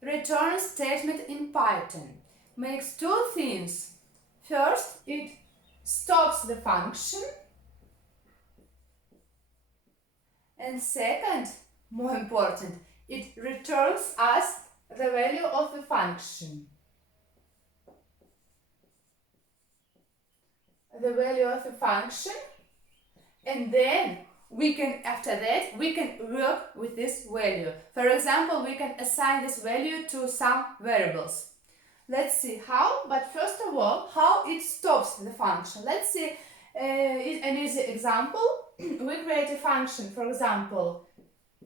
return statement in Python makes two things. First, it stops the function, and second, more important, it returns us the value of the function. The value of the function, and then after that we can work with this value. For example, we can assign this value to some variables. Let's see how, but first of all, how it stops the function. Let's see an easy example. We create a function, for example,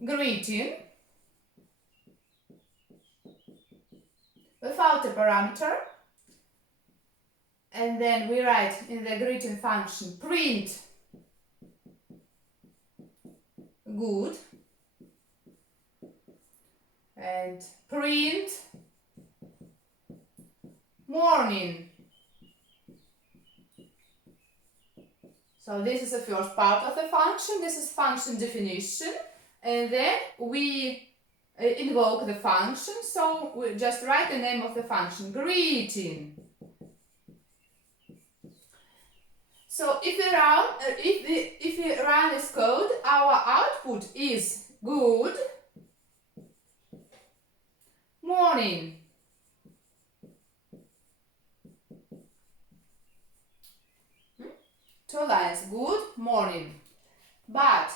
greeting, without a parameter, and then we write in the greeting function print good and print morning. So this is the first part of the function. This is function definition, and then we invoke the function. So we just write the name of the function, greeting. So if we run this code, our output is good morning. Two lines, good morning. But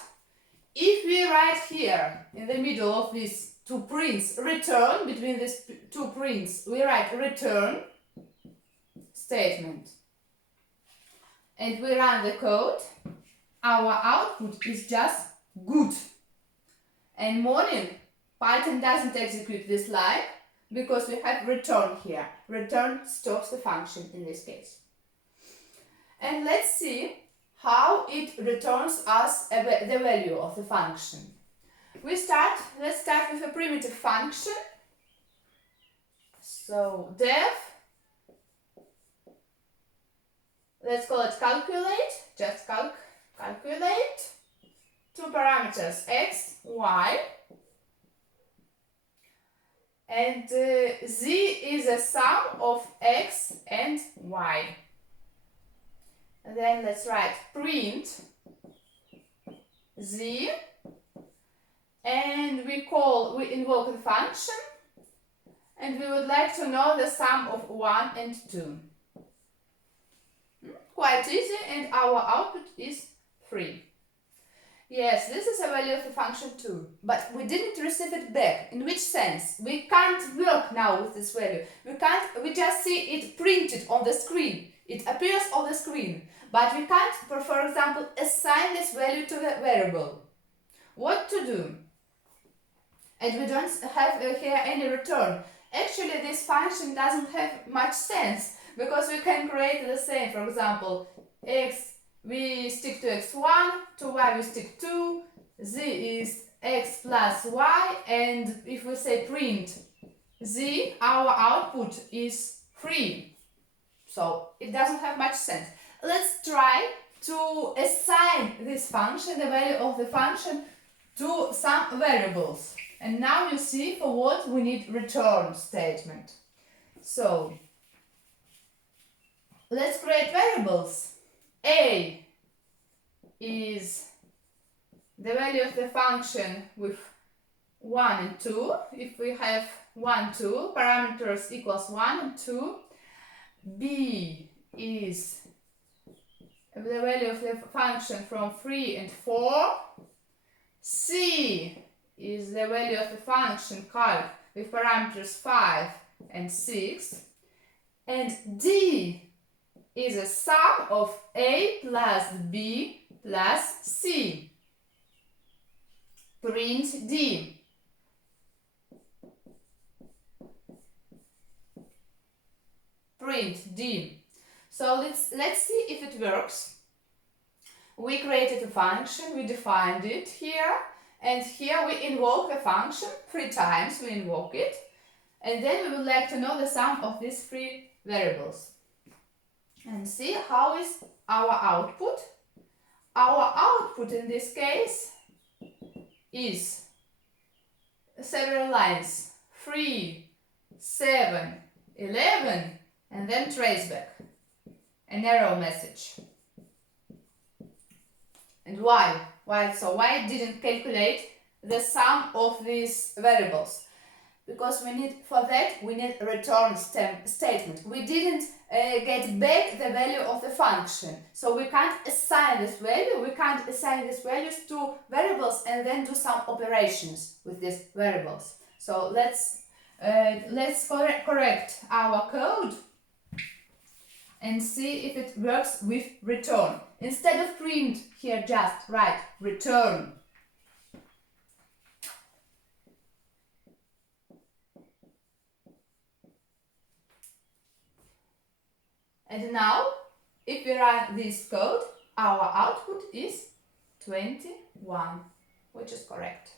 if we write here in the middle of these two prints, return, between these two prints, we write return statement, and we run the code, our output is just good. And morning, Python doesn't execute this line because we have return here. Return stops the function in this case. And let's see how it returns us the value of the function. Let's start with a primitive function. So def, let's call it calculate, just calculate, two parameters x, y, and z is a sum of x and y. And then let's write print z, and we invoke the function, and we would like to know the sum of 1 and 2. Quite easy, and our output is 3. Yes, this is a value of the function too, but we didn't receive it back. In which sense? We can't work now with this value. We just see it printed on the screen. It appears on the screen, but we can't, for example, assign this value to the variable. What to do? And we don't have here any return. Actually, this function doesn't have much sense, because we can create the same. For example, x, we stick to x1, to y we stick 2, z is x plus y, and if we say print z, our output is 3. So it doesn't have much sense. Let's try to assign this function, the value of the function, to some variables. And now you see for what we need return statement. So let's create variables. A is the value of the function with 1 and 2. If we have 1, 2, parameters equals 1 and 2. B is the value of the function from 3 and 4. C is the value of the function calc with parameters 5 and 6. And D is a sum of A plus B plus C. Print D. Print D. So let's see if it works. We created a function, we defined it here, and here we invoke the function 3 times, we invoke it, and then we would like to know the sum of these 3 variables. And see how is our output. Our output in this case is several lines, 3, 7, 11, and then traceback. An error message. And why? Why? So why it didn't calculate the sum of these variables? Because for that we need a return statement. We didn't get back the value of the function, so we can't assign this value. We can't assign these values to variables and then do some operations with these variables. So let's correct our code and see if it works with return. Instead of print here, just write return. And now, if we run this code, our output is 21, which is correct.